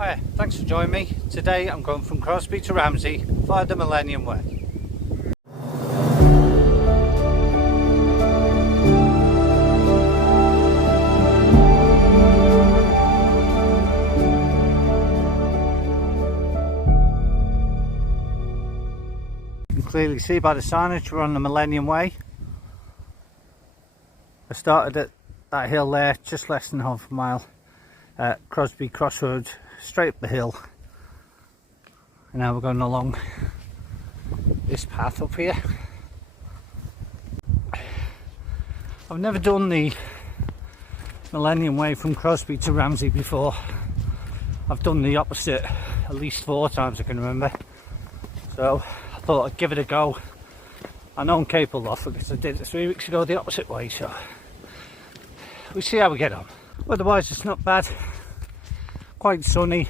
Hi, thanks for joining me. Today I'm going from Crosby to Ramsey via the Millenium Way. You can clearly see by the signage we're on the Millenium Way. I started at that hill there, just less than half a mile. Crosby Crossroads, straight up the hill, and now we're going along this path up here. I've never done the Millenium Way from Crosby to Ramsey before. I've done the opposite at least 4 times I can remember, so I thought I'd give it a go. I know I'm capable of it because I did it 3 weeks ago the opposite way, so we'll see how we get on. Otherwise it's not bad, quite sunny,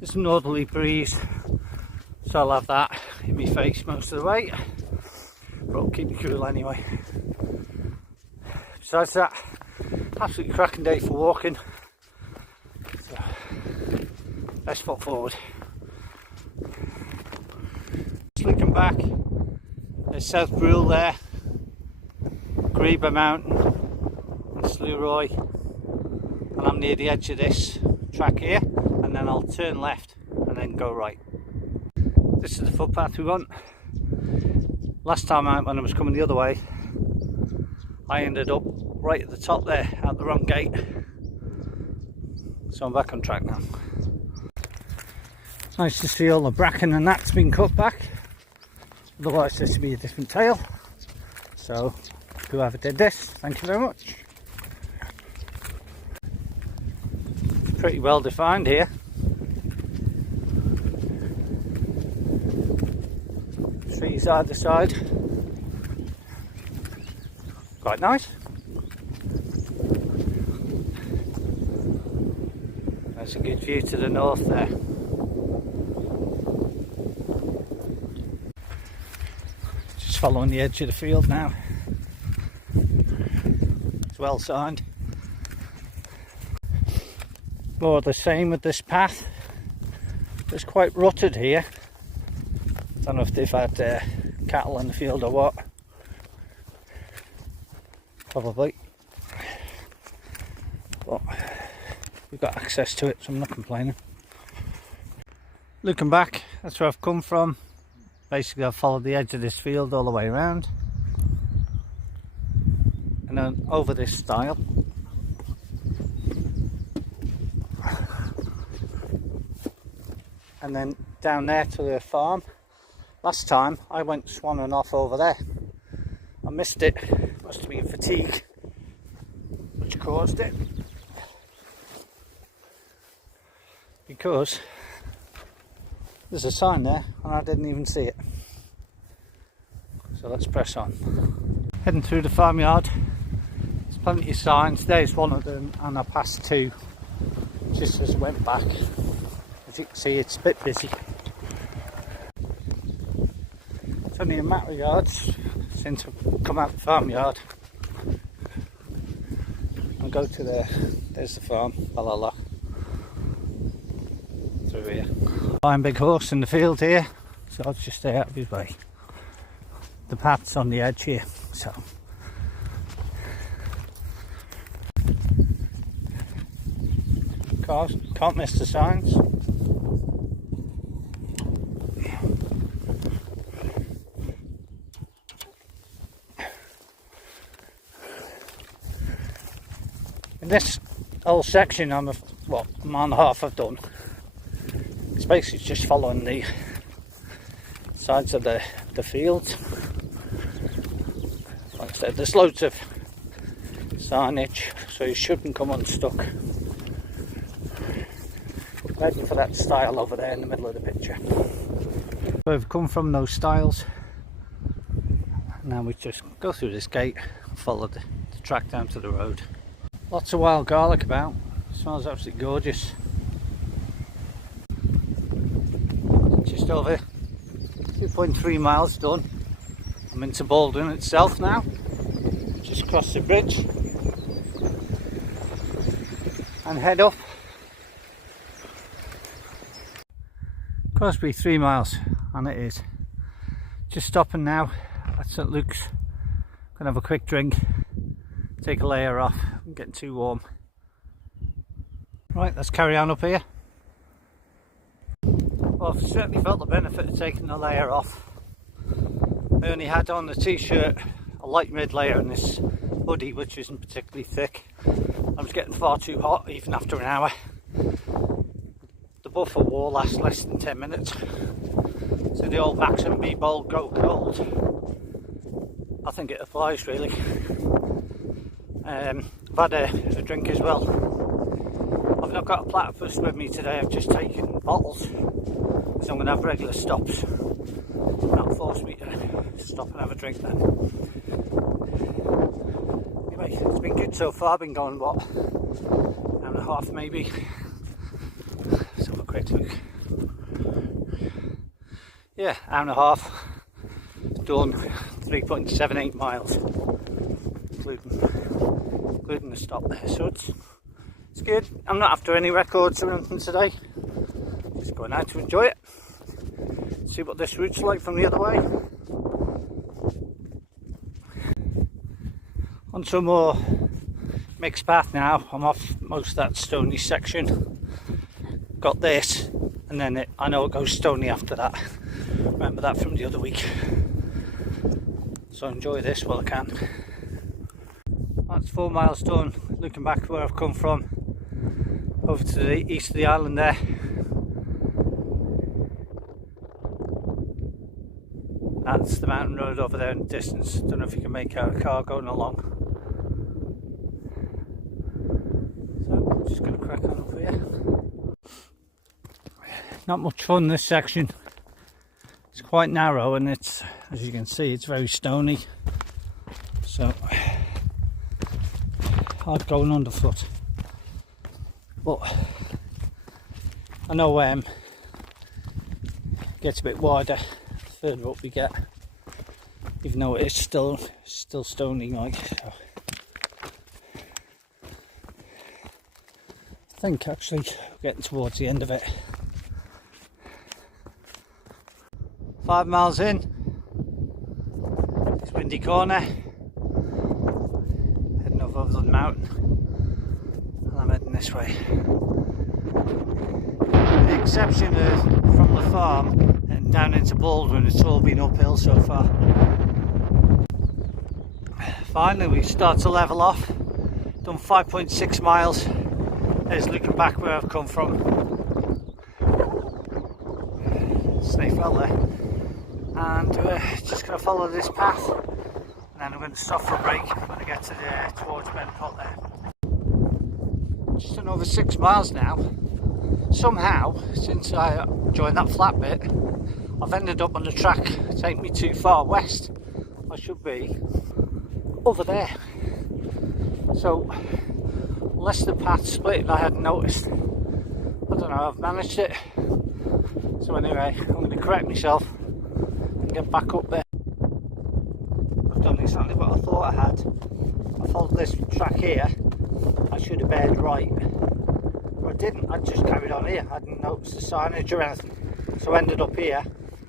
there's a northerly breeze, so I'll have that in my face most of the way, but it'll keep me cool anyway. Besides that, absolutely cracking day for walking, so best foot forward. Just looking back, there's South Brule there, Greba Mountain and Sluroy, and I'm near the edge of this track here, and then I'll turn left and then go right. This is the footpath we want. Last time out when I was coming the other way, I ended up right at the top there, out the wrong gate, so I'm back on track now. It's nice to see all the bracken and that's been cut back, otherwise this would be a different tale, so whoever did this, thank you very much. Pretty well defined here. Trees either side. Quite nice. There's a good view to the north there. Just following the edge of the field now. It's well signed. More of the same with this path. It's quite rutted here. I don't know if they've had cattle in the field or what. Probably. But we've got access to it, so I'm not complaining. Looking back, that's where I've come from. Basically I've followed the edge of this field all the way around. And then over this stile. And then down there to the farm. Last time I went swanning off over there. I missed it, must have been fatigue which caused it. Because there's a sign there and I didn't even see it. So let's press on. Heading through the farmyard. There's plenty of signs. There's one of them and I passed 2 just as I went back. As you can see, it's a bit busy. It's only a matter of yards since I've come out the farmyard. I'll go to there. There's the farm, Balala. Through here. Fine big horse in the field here, so I'll just stay out of his way. The path's on the edge here, so. Cars, can't miss the signs. In this whole section, I'm a mile and a half I've done. It's basically just following the sides of the fields. Like I said, there's loads of signage, so you shouldn't come unstuck. Waiting for that stile over there in the middle of the picture. So we've come from those stiles. Now we just go through this gate and follow the track down to the road. Lots of wild garlic about. It smells absolutely gorgeous. Just over 2.3 miles done. I'm into Baldwin itself now. Just cross the bridge and head up Crosby, 3 miles, and it is. Just stopping now at St Luke's. Gonna have a quick drink, take a layer off. I'm getting too warm. Right, let's carry on up here. Well, I've certainly felt the benefit of taking the layer off. I only had on the t-shirt, a light mid layer, and this hoodie, which isn't particularly thick. I was getting far too hot even after an hour. The buffer wall lasts less than 10 minutes. So the old maximum be bold, go cold. I think it applies really. I've had a drink as well. I've not got a platypus with me today, I've just taken bottles. Because I'm going to have regular stops. That'll force me to stop and have a drink then. Anyway, it's been good so far. I've been going, what, an hour and a half maybe. Let's have a quick look. Yeah, hour and a half. Done 3.78 miles. Including the stop there. So it's good. I'm not after any records or anything today. Just going out to enjoy it. See what this route's like from the other way. On some more mixed path now. I'm off most of that stony section. Got this, and then I know it goes stony after that. Remember that from the other week. So enjoy this while I can. That's 4 miles done. Looking back where I've come from, over to the east of the island there. That's the mountain road over there in the distance. Don't know if you can make out a car going along. So I'm just going to crack on up here. Not much fun this section. It's quite narrow and it's, as you can see, it's very stony. So hard going underfoot. But I know it gets a bit wider the further up we get, even though it is still stony like. So I think actually we're getting towards the end of it. 5 miles in, this windy corner, heading over the mountain, and I'm heading this way. With the exception of from the farm and down into Baldwin, it's all been uphill so far. Finally we start to level off, done 5.6 miles, there's looking back where I've come from. Stay fell there. And just going to follow this path, and then I'm going to stop for a break when I get to towards Benpot there. Just done over 6 miles now. Somehow, since I joined that flat bit, I've ended up on the track taking me too far west. I should be over there. So, unless the path split and I hadn't noticed, I don't know, I've managed it. So anyway, I'm going to correct myself. Get back up there. I've done exactly what I thought I had. I followed this track here. I should have bared right, but I didn't. I just carried on here. I didn't notice the signage or anything, so I ended up here.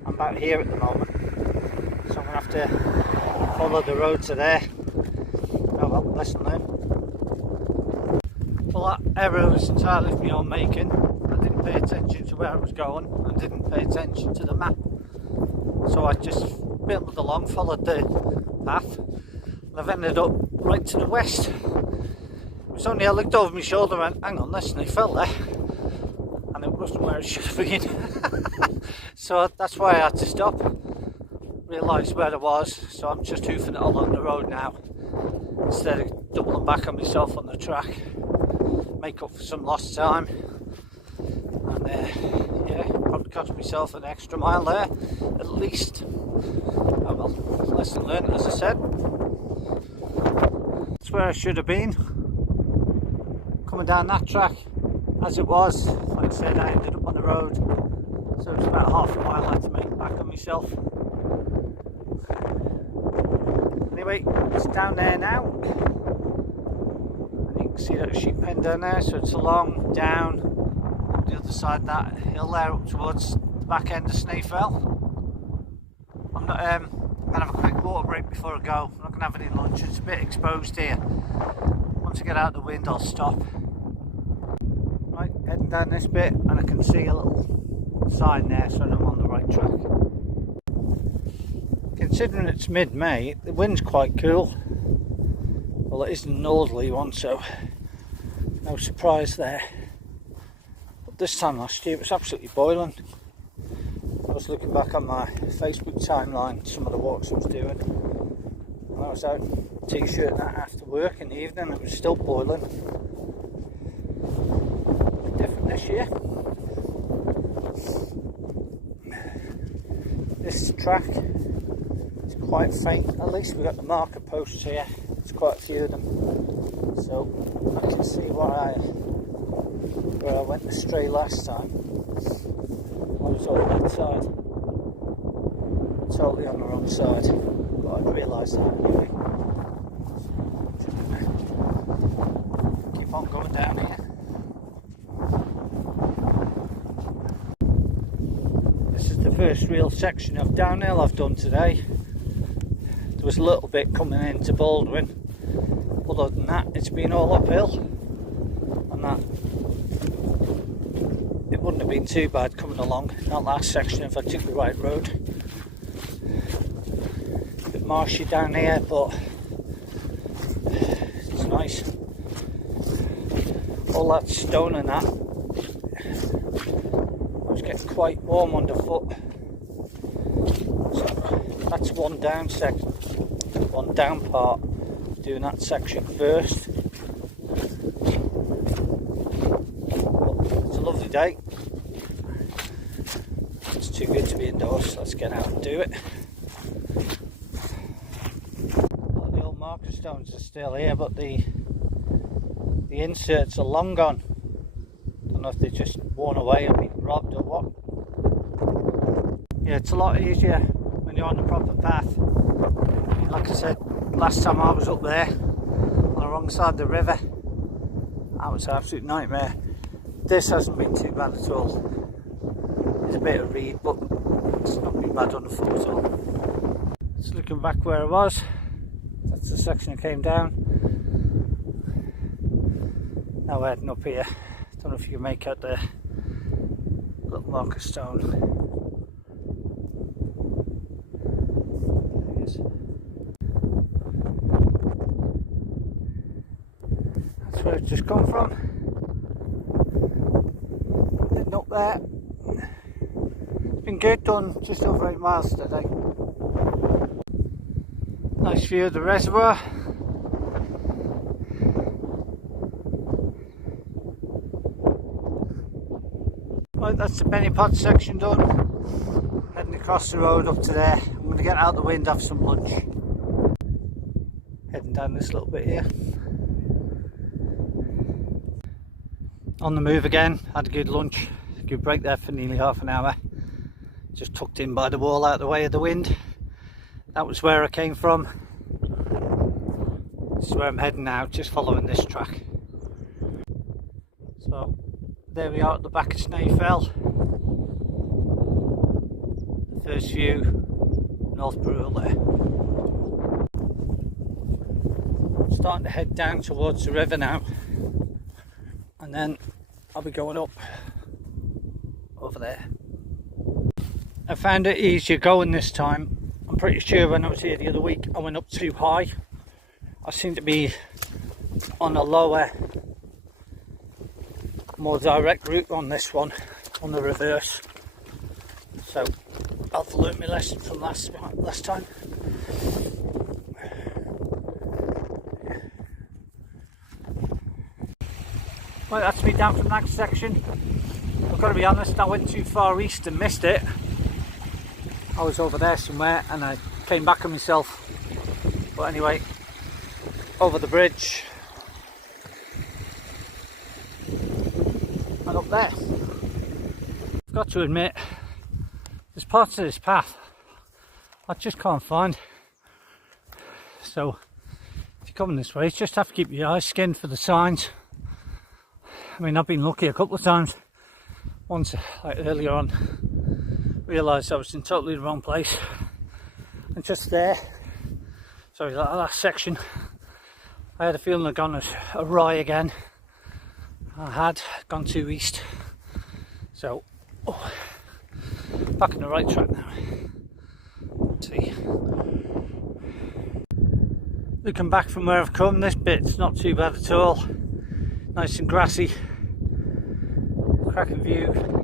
I'm about here at the moment, so I'm gonna have to follow the road to there. Oh well, lesson learned. Well, that error was entirely my own making. I didn't pay attention to where I was going and didn't pay attention to the map. So I just built along, followed the path, and I've ended up right to the west. It was only I looked over my shoulder and went, hang on, listen, I fell there. And it wasn't where it should have been. So that's why I had to stop, realised where I was, so I'm just hoofing it along the road now, instead of doubling back on myself on the track, make up for some lost time. And yeah, probably cost myself an extra mile there, at least. Oh well, lesson learned, as I said. That's where I should have been. Coming down that track, as it was, like I said, I ended up on the road. So it's about half a mile I had to make back on myself. Anyway, it's down there now. And you can see that sheep pen down there, so it's along, down, the other side of that hill there up towards the back end of Snaefell. I'm not going to have a quick water break before I go. I'm not going to have any lunch. It's a bit exposed here. Once I get out of the wind, I'll stop. Right, heading down this bit, and I can see a little sign there, so I'm on the right track. Considering it's mid-May, the wind's quite cool. Well, it is a northerly one, so no surprise there. But this time last year, it was absolutely boiling. I was looking back on my Facebook timeline, some of the walks I was doing, and I was out t-shirt and that after work in the evening, it was still boiling. Different this year. This track is quite faint. At least we've got the marker posts here. There's quite a few of them, so I can see where I went astray last time. I was on that side, totally on the wrong side, but I'd realised that anyway. Keep on going down here. This is the first real section of downhill I've done today. There was a little bit coming into Baldwin. Other than that, it's been all uphill, and that it wouldn't have been too bad coming along that last section if I took the right road. A bit marshy down here, but it's nice. All that stone and that, I was getting quite warm underfoot. So that's one down section, one down part, doing that section first. It's a lovely day. It's too good to be indoors, so let's get out and do it. Well, the old marker stones are still here, but the inserts are long gone. Don't know if they're just worn away or been robbed or what. Yeah, it's a lot easier when you're on the proper path. I mean, like I said, last time I was up there on the wrong side of the river, that was an absolute nightmare. This hasn't been too bad at all. There's a bit of reed, but it's not been bad on the foot at all. Just looking back where I was, that's the section I came down. Now we're heading up here. Don't know if you can make out the little marker stone. There it is. That's where it's just come from. Heading up there. It's been good, done just over 8 miles today. Nice view of the reservoir. Right, that's the Penny Pot section done. Heading across the road up to there. I'm going to get out the wind, have some lunch. Heading down this little bit here. On the move again, had a good lunch. A good break there for nearly half an hour. Just tucked in by the wall out of the way of the wind. That was where I came from. This is where I'm heading now, just following this track. So there we are at the back of Snaefell. The first view, North Brule there. I'm starting to head down towards the river now, and then I'll be going up over there. I found it easier going this time. I'm pretty sure when I was here the other week I went up too high. I seem to be on a lower, more direct route on this one, on the reverse. So I've learnt my lesson from last time. Right, that's me down from that section. I've got to be honest, I went too far east and missed it. I was over there somewhere and I came back on myself. But anyway, over the bridge and up there. I've got to admit, there's parts of this path I just can't find. So if you're coming this way, you just have to keep your eyes skinned for the signs. I mean, I've been lucky a couple of times. Once, like earlier on, realised I was in totally the wrong place, and just there, sorry, that last section, I had a feeling I'd gone awry again. I had gone too east, so back on the right track now. Let's see, looking back from where I've come, this bit's not too bad at all. Nice and grassy, cracking view.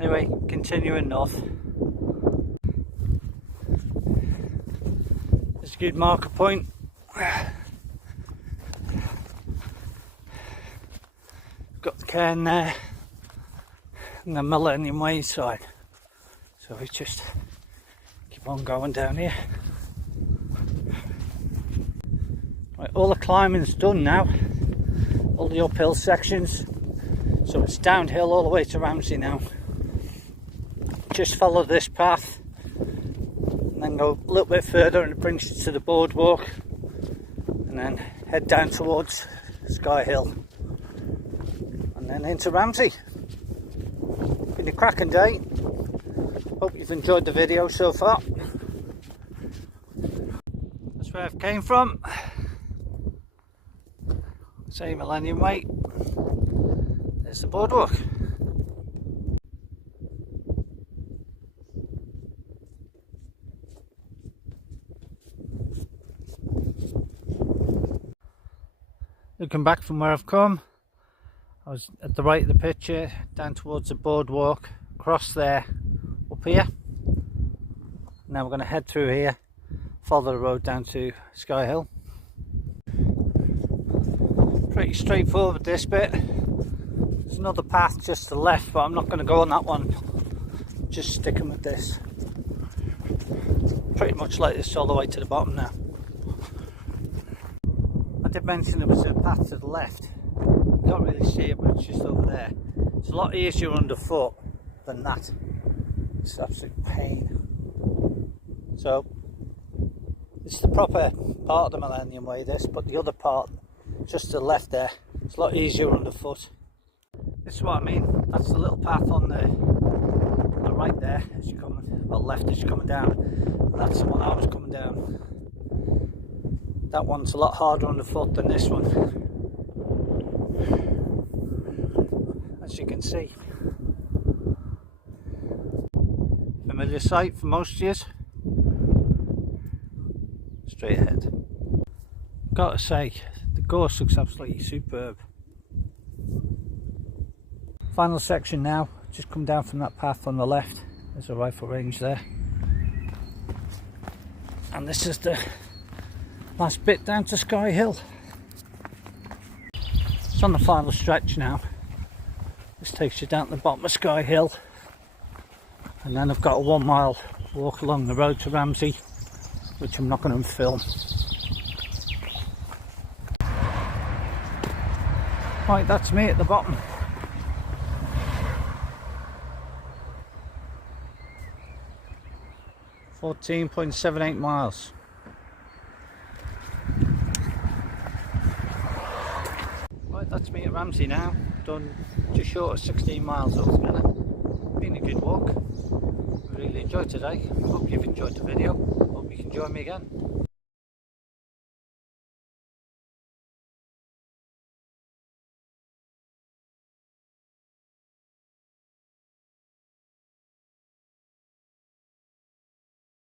Anyway, continuing north. There's a good marker point. Got the cairn there and the Millenium Way side. So we just keep on going down here. Right, all the climbing's done now, all the uphill sections, so it's downhill all the way to Ramsey now. Just follow this path and then go a little bit further and it brings you to the boardwalk, and then head down towards Sky Hill and then into Ramsey. Been a cracking day. Hope you've enjoyed the video so far. That's where I've came from. Say Millenium Way. There's the boardwalk. Looking back from where I've come, I was at the right of the picture, down towards the boardwalk, across there, up here. Now we're going to head through here, follow the road down to Sky Hill. Pretty straightforward this bit. There's another path just to the left, but I'm not going to go on that one. Just sticking with this. Pretty much like this all the way to the bottom now. I did mention there was a path to the left. You can't really see it, but it's just over there. It's a lot easier underfoot than that. It's an absolute pain. So it's the proper part of the Millenium Way, this, but the other part just to the left there, it's a lot easier underfoot. This is what I mean. That's the little path on the right there as you're coming, well, left as you're coming down. And that's the one I was coming down. That one's a lot harder underfoot than this one, as you can see. Familiar sight for most of you. Straight ahead. Gotta say, the gorse looks absolutely superb. Final section now, just come down from that path on the left. There's a rifle range there. And this is the last bit down to Sky Hill. It's on the final stretch now. This takes you down to the bottom of Sky Hill. And then I've got a 1 mile walk along the road to Ramsey, which I'm not going to film. Right, that's me at the bottom. .78 miles. Right, that's me at Ramsey now. Done just short of 16 miles altogether. Been a good walk. Really enjoyed today. Hope you've enjoyed the video. Hope you can join me again.